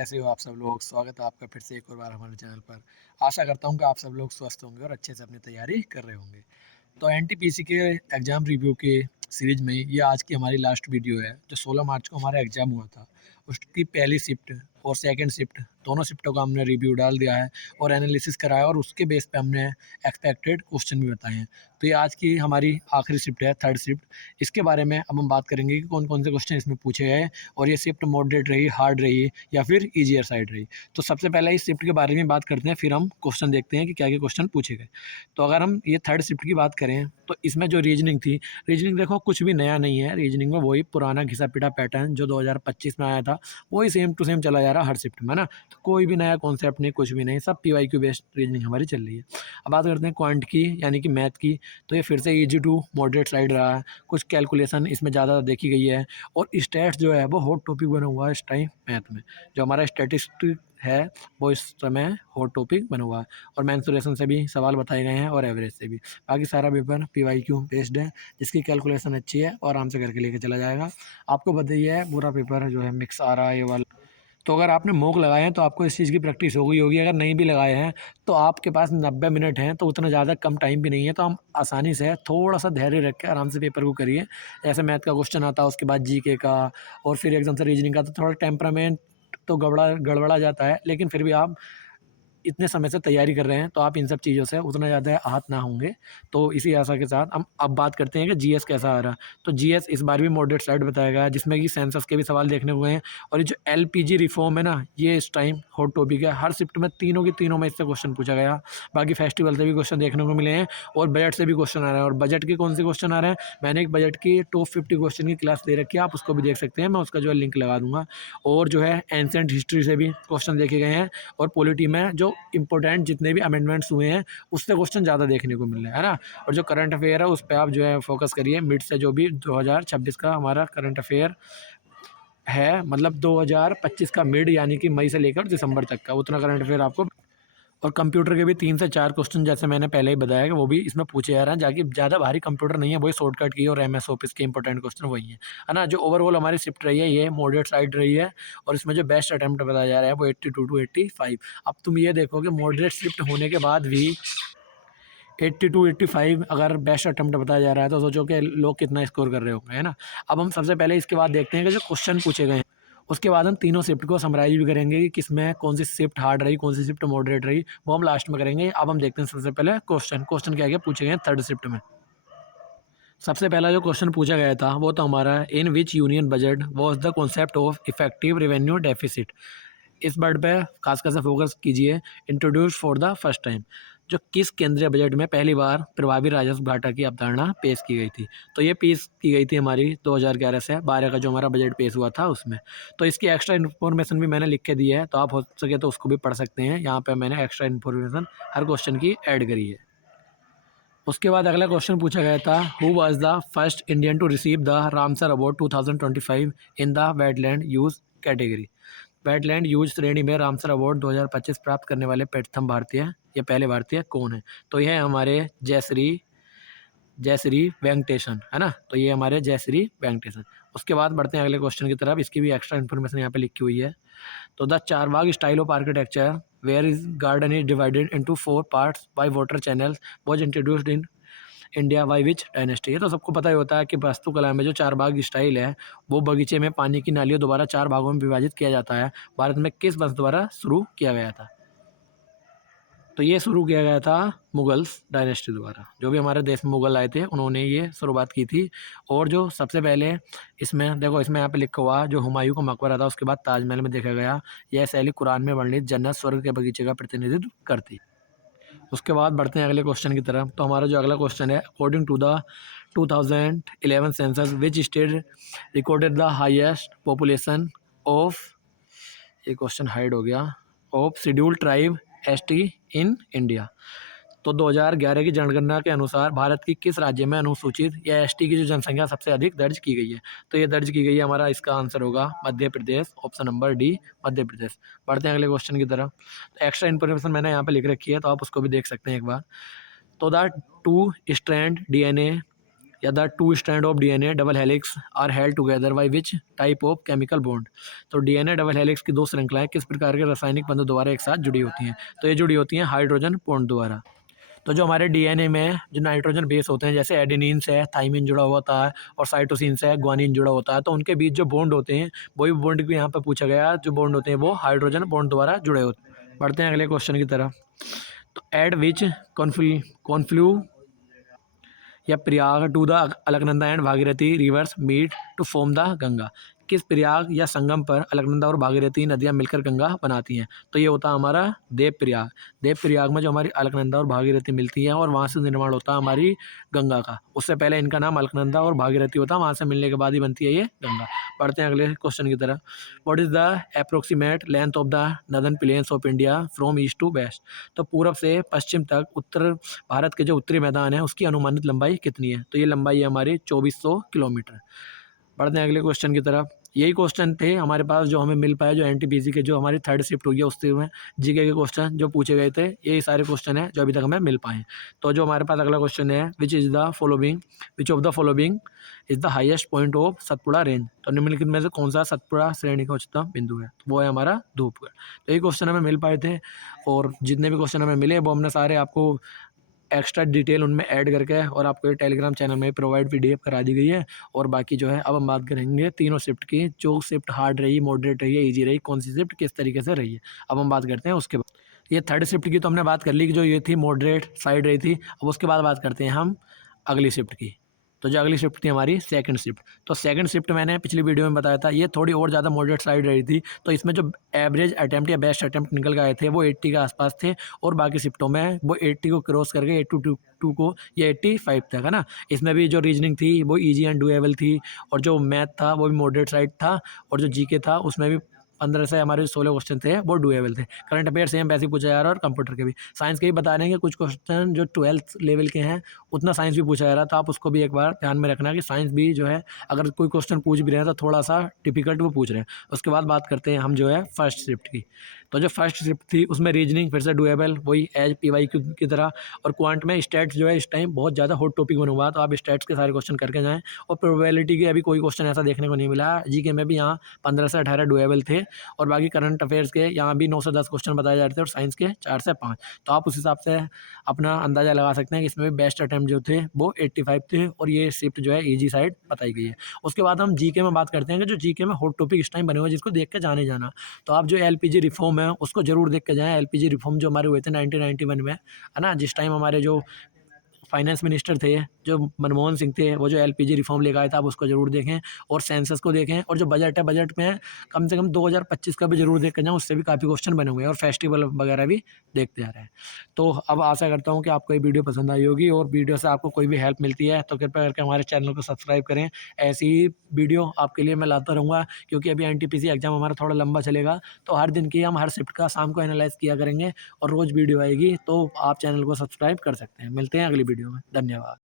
कैसे हो आप सब लोग? स्वागत है आपका फिर से एक और बार हमारे चैनल पर। आशा करता हूँ कि आप सब लोग स्वस्थ होंगे और अच्छे से अपनी तैयारी कर रहे होंगे। तो एनटीपीसी के एग्ज़ाम रिव्यू के सीरीज़ में ये आज की हमारी लास्ट वीडियो है, जो 16 मार्च को हमारा एग्ज़ाम हुआ था। उसकी पहली शिफ्ट और सेकंड शिफ्ट दोनों शिफ्टों का हमने रिव्यू डाल दिया है और एनालिसिस कराया और उसके बेस पे हमने एक्सपेक्टेड क्वेश्चन भी बताए हैं। तो ये आज की हमारी आखिरी शिफ्ट है, थर्ड शिफ्ट। इसके बारे में अब हम बात करेंगे कि कौन-कौन से क्वेश्चन इसमें पूछे गए और ये शिफ्ट मॉडरेट रही, हार्ड रही या फिर ईज़ियर साइड रही। तो सबसे पहले इस शिफ्ट के बारे में बात करते हैं, फिर हम क्वेश्चन देखते हैं कि क्या-क्या क्वेश्चन पूछे गए। तो अगर हम ये थर्ड शिफ्ट की बात करें, तो इसमें जो रीजनिंग थी, रीजनिंग देखो कुछ भी नया नहीं है, रीजनिंग में वही पुराना घिसा-पिटा पैटर्न जो 2025 में आया था, वही सेम टू सेम चला जा रहा है हर शिफ्ट में, है ना? तो कोई भी नया कॉन्सेप्ट नहीं, कुछ भी नहीं, सब पीवाईक्यू बेस्ड रीजनिंग हमारी चल रही है। अब बात करते हैं क्वांट की, यानी कि मैथ की, तो ये फिर से ईज़ी टू मॉडरेट साइड रहा है, कुछ कैलकुलेशन इसमें ज़्यादा देखी गई है और स्टैट्स जो है वो हॉट टॉपिक बना हुआ है इस टाइम मैथ में। जो हमारा स्टैटिस्टिक है, वो इस समय हॉट टॉपिक बना हुआ है और मेंसुरेशन से भी सवाल बताए गए हैं और एवरेज से भी। बाकी सारा पेपर पीवाईक्यू बेस्ड है, जिसकी कैलकुलेशन अच्छी है और आराम से करके लेके चला जाएगा। आपको बताइए है पूरा पेपर जो है मिक्स आ रहा है ये वाला। तो अगर आपने मॉक लगाए हैं तो आपको इस चीज़ की प्रैक्टिस हो गई होगी, अगर नहीं भी लगाए हैं तो आपके पास 90 मिनट हैं, तो उतना ज़्यादा कम टाइम भी नहीं है, तो हम आसानी से थोड़ा-सा धैर्य रख के आराम से पेपर को करिए। ऐसे मैथ का क्वेश्चन आता है, उसके बाद जीके का और फिर एकदम से रीजनिंग का, तो थोड़ा टेम्परामेंट तो गड़बड़ा जाता है, लेकिन फिर भी आप इतने समय से तैयारी कर रहे हैं, तो आप इन सब चीज़ों से उतना ज़्यादा आहत ना होंगे। तो इसी आशा के साथ हम अब बात करते हैं कि जीएस कैसा आ रहा है। तो जीएस इस बार भी मॉडरेट साइड बताया गया है, जिसमें कि सेंसस के भी सवाल देखने को हुए हैं और ये जो एलपीजी रिफॉर्म है ना, ये इस टाइम हॉट टॉपिक है। हर शिफ्ट में तीनों की तीनों में इससे क्वेश्चन पूछा गया। बाकी फेस्टिवल से भी क्वेश्चन देखने को मिले हैं और बजट से भी क्वेश्चन आ रहा है। और बजट के कौन से क्वेश्चन आ रहे हैं, मैंने एक बजट की टॉप 50 क्वेश्चन की क्लास दे रखी है, आप उसको भी देख सकते हैं, मैं उसका जो है लिंक लगा दूँगा। और जो है एंशिएंट हिस्ट्री से भी क्वेश्चन देखे गए हैं और पॉलिटी में जो इम्पोर्टेंट जितने भी अमेंडमेंट्स हुए हैं, उससे क्वेश्चन ज़्यादा देखने को मिल रहे हैं, है ना? और जो करंट अफेयर है, उस पे आप जो है फ़ोकस करिए। मिड से जो भी 2026 का हमारा करंट अफेयर है, मतलब 2025 का मिड, यानी कि मई से लेकर दिसंबर तक का उतना करंट अफेयर आपको। और कंप्यूटर के भी 3 से 4 क्वेश्चन, जैसे मैंने पहले ही बताया, कि वो भी इसमें पूछे जा रहे हैं, जाकि ज़्यादा भारी कंप्यूटर नहीं है, वही शॉर्टकट की और एमएस ऑफिस के इंपॉर्टेंट क्वेश्चन वही हैं, है ना? जो ओवरऑल हमारी शिफ्ट रही है, ये मॉडरेट साइड रही है और इसमें जो बेस्ट अटेम्प्ट बताया जा रहा है वो 82 टू 85। अब तुम ये देखो कि मॉडरेट शिफ्ट होने के बाद भी 80 टू 85 अगर बेस्ट अटेम्प्ट बताया जा रहा है, तो सोचो कि लोग कितना स्कोर कर रहे होंगे, है ना? अब हम सबसे पहले इसके बाद देखते हैं कि जो क्वेश्चन पूछे गए हैं, उसके बाद हम तीनों शिफ्ट को समराइज़ भी करेंगे कि किसमें कौन सी शिफ्ट हार्ड रही, कौन सी शिफ्ट मॉडरेट रही, वो हम लास्ट में करेंगे। अब हम देखते हैं सबसे पहले क्वेश्चन क्या-क्या पूछे गए हैं थर्ड शिफ्ट में। सबसे पहला जो क्वेश्चन पूछा गया था वो तो हमारा, in which union budget was the concept of effective revenue deficit. इस वर्ड पे खासकर से फोकस कीजिए। Introduce for the first time, जो किस केंद्रीय बजट में पहली बार प्रभावी राजस्व घाटा की अवधारणा पेश की गई थी। तो ये पेश की गई थी हमारी 2011 से 12 का जो हमारा बजट पेश हुआ था उसमें। तो इसकी एक्स्ट्रा इन्फॉर्मेशन भी मैंने लिख के दी है, तो आप हो सके तो उसको भी पढ़ सकते हैं। यहाँ पे मैंने एक्स्ट्रा इन्फॉर्मेशन हर क्वेश्चन की ऐड करी है। उसके बाद अगला क्वेश्चन पूछा गया था, who was the first Indian to receive the Ramsar award 2025 in the wetland use category. Wetland use श्रेणी में रामसर अवार्ड 2025 प्राप्त करने वाले प्रथम भारतीय या पहले भारतीय कौन है? तो यह हमारे जयश्री जयश्री वेंकटेशन, है ना? तो ये हमारे जयश्री वेंकटेशन। उसके बाद बढ़ते हैं अगले क्वेश्चन की तरफ। इसकी भी एक्स्ट्रा इन्फॉर्मेशन यहाँ पे लिखी हुई है। तो the Charbagh style of architecture where is garden is divided into 4 parts by water channel was introduced in India by which dynasty. ये तो सबको पता ही होता है कि वास्तुकला में जो चारबाग स्टाइल है, वो बगीचे में पानी की नालियों द्वारा 4 भागों में विभाजित किया जाता है। भारत में किस वंश द्वारा शुरू किया गया था? तो ये शुरू किया गया था मुगल्स डायनेस्टी द्वारा। जो भी हमारे देश में मुगल आए थे, उन्होंने ये शुरुआत की थी। और जो सबसे पहले इसमें देखो, इसमें यहाँ पे लिखा हुआ जो हुमायूं का मकबरा था, उसके बाद ताजमहल में देखा गया, यह शैली कुरान में वर्णित जन्नत स्वर्ग के बगीचे का प्रतिनिधित्व करती। उसके बाद बढ़ते हैं अगले क्वेश्चन की तरफ। तो हमारा जो अगला क्वेश्चन है, according to the 2011 census which state recorded the highest population of, ये क्वेश्चन हाइड हो गया, of scheduled tribe ST in India. तो 2011 की जनगणना के अनुसार भारत की किस राज्य में अनुसूचित या एसटी की जो जनसंख्या सबसे अधिक दर्ज की गई है? तो ये दर्ज की गई है, हमारा इसका आंसर होगा Madhya Pradesh, option number D, Madhya Pradesh. बढ़ते हैं अगले क्वेश्चन की तरफ। तो एक्स्ट्रा इन्फॉर्मेशन मैंने यहाँ पे लिख रखी है, तो आप उसको भी देख सकते हैं एक बार। तो द टू स्ट्रैंड डीएनए या the two strand of DNA double helix are held together by which type of chemical bond. तो डीएनए डबल हेलिक्स की दो श्रृंखलाएं किस प्रकार के रासायनिक बंधन द्वारा एक साथ जुड़ी होती हैं? तो ये जुड़ी होती हैं हाइड्रोजन बॉन्ड द्वारा। तो जो हमारे डीएनए में जो नाइट्रोजन बेस होते हैं, जैसे एडेनिन से थाइमिन जुड़ा हुआ होता है और साइटोसिन से ग्वानिन जुड़ा होता है, तो उनके बीच जो बॉन्ड होते हैं वही बॉन्ड भी यहाँ पर पूछा गया, जो बॉन्ड होते हैं वो हाइड्रोजन बॉन्ड द्वारा जुड़े होते हैं। बढ़ते हैं अगले क्वेश्चन की तरफ। तो एड विच कॉन्फ्लू या Prayag to the Alaknanda and Bhagirathi rivers meet to form the Ganga. किस प्रयाग या संगम पर अलकनंदा और भागीरथी नदियां मिलकर गंगा बनाती हैं? तो ये होता है हमारा देव प्रयाग। देव प्रयाग में जो हमारी अलकनंदा और भागीरथी मिलती हैं और वहाँ से निर्माण होता है हमारी गंगा का। उससे पहले इनका नाम अलकनंदा और भागीरथी होता है, वहाँ से मिलने के बाद ही बनती है ये गंगा। बढ़ते हैं अगले क्वेश्चन की तरफ। What is the approximate length of the northern plains of India from east to west. तो पूरब से पश्चिम तक उत्तर भारत के जो उत्तरी मैदान है उसकी अनुमानित लंबाई कितनी है? तो ये लंबाई है हमारी 2400 किलोमीटर। बढ़ते हैं अगले क्वेश्चन की तरफ। यही क्वेश्चन थे हमारे पास जो हमें मिल पाए, जो एनटीपीसी के जो हमारी थर्ड शिफ्ट हुई है उससे में जीके के क्वेश्चन जो पूछे गए थे, यही सारे क्वेश्चन हैं जो अभी तक हमें मिल पाए। तो जो हमारे पास अगला क्वेश्चन है, which of the following is the highest point of Satpura range. तो निम्नलिखित में से कौन सा सतपुड़ा श्रेणी का उच्चतम बिंदु है? तो वो है हमारा धूपगढ़। तो ये क्वेश्चन हमें मिल पाए थे और जितने भी क्वेश्चन हमें मिले वो हमने सारे आपको एक्स्ट्रा डिटेल उनमें ऐड करके और आपको ये टेलीग्राम चैनल में प्रोवाइड पीडीएफ करा दी गई है। और बाकी जो है अब हम बात करेंगे तीनों शिफ्ट की, जो शिफ्ट हार्ड रही, मॉडरेट रही है, ईजी रही, कौन सी शिफ्ट किस तरीके से रही है, अब हम बात करते हैं उसके बाद। ये थर्ड शिफ्ट की तो हमने बात कर ली कि जो ये थी मॉडरेट साइड रही थी। अब उसके बाद बात करते हैं हम अगली शिफ्ट की। तो जो अगली शिफ्ट थी हमारी सेकंड शिफ्ट। तो सेकंड शिफ्ट मैंने पिछली वीडियो में बताया था, ये थोड़ी और ज़्यादा मॉडरेट साइड रही थी। तो इसमें जो एवरेज अटैम्प्ट या बेस्ट अटैम्प्ट निकल के आए थे वो 80 के आसपास थे और बाकी शिफ्टों में वो 80 को क्रॉस करके 82 को या 85 तक, है ना। इसमें भी जो रीजनिंग थी वो ईजी एंड डूएबल थी और जो मैथ था वो भी मॉडरेट साइड था और जो जीके था उसमें भी 15 से हमारे 16 क्वेश्चन थे वो डूएबल थे। करंट अफेयर सेम वैसे ही पूछा जा रहा है और कंप्यूटर के भी। साइंस के भी बता रहे हैं कि कुछ क्वेश्चन जो 12th लेवल के हैं उतना साइंस भी पूछा जा रहा है, तो आप उसको भी एक बार ध्यान में रखना कि साइंस भी जो है अगर कोई क्वेश्चन पूछ भी रहे हैं तो थोड़ा सा डिफिकल्ट वो पूछ रहे हैं। उसके बाद बात करते हैं हम जो है फर्स्ट शिफ्ट की। तो जो फर्स्ट शिफ्ट थी उसमें रीजनिंग फिर से डूएबल वही एज पीवाई की तरह, और क्वांट में स्टैट्स जो है इस टाइम बहुत ज़्यादा हॉट टॉपिक बना हुआ है, तो आप स्टैट्स के सारे क्वेश्चन करके जाएँ। और प्रोबेबिलिटी के अभी कोई क्वेश्चन ऐसा देखने को नहीं मिला। जीके में भी यहाँ 15 से 18 डूएबल थे और बाकी करंट अफेयर्स के यहाँ भी 9 से 10 क्वेश्चन बताए जा रहे थे और साइंस के 4 से 5। तो आप उस हिसाब से अपना अंदाज़ा लगा सकते हैं कि इसमें भी बेस्ट अटैम्प्ट जो थे वो 85 थे और ये शिफ्ट जो है ईजी साइड बताई गई है। उसके बाद हम जीके में बात करते हैं कि जो जीके में हॉट टॉपिक इस टाइम बने हुए हैं जिसको देख के जाने जाना। तो आप जो एलपीजी रिफॉर्म है उसको जरूर देख के जाएँ। एलपीजी रिफॉर्म जो हमारे हुए थे 1991 में, है ना, जिस टाइम हमारे जो फाइनेंस मिनिस्टर थे जो मनमोहन सिंह थे, वो जो एलपीजी रिफॉर्म लेकर आए थे, आप उसको जरूर देखें। और सेंसस को देखें और जो बजट है बजट में कम से कम 2025 का भी जरूर देख कर जाएँ, उससे भी काफ़ी क्वेश्चन बने हुए हैं और फेस्टिवल वगैरह भी देखते आ रहे हैं। तो अब आशा करता हूँ कि आपको ये वीडियो पसंद आई होगी और वीडियो से आपको कोई भी हेल्प मिलती है तो कृपया करके हमारे चैनल को सब्सक्राइब करें। ऐसी ही वीडियो आपके लिए मैं लाता रहूँगा क्योंकि अभी एनटीपीसी एग्जाम हमारा थोड़ा लंबा चलेगा, तो हर दिन की हम हर शिफ्ट का शाम को एनालाइज किया करेंगे और रोज़ वीडियो आएगी। तो आप चैनल को सब्सक्राइब कर सकते हैं। मिलते हैं अगली वीडियो में। धन्यवाद।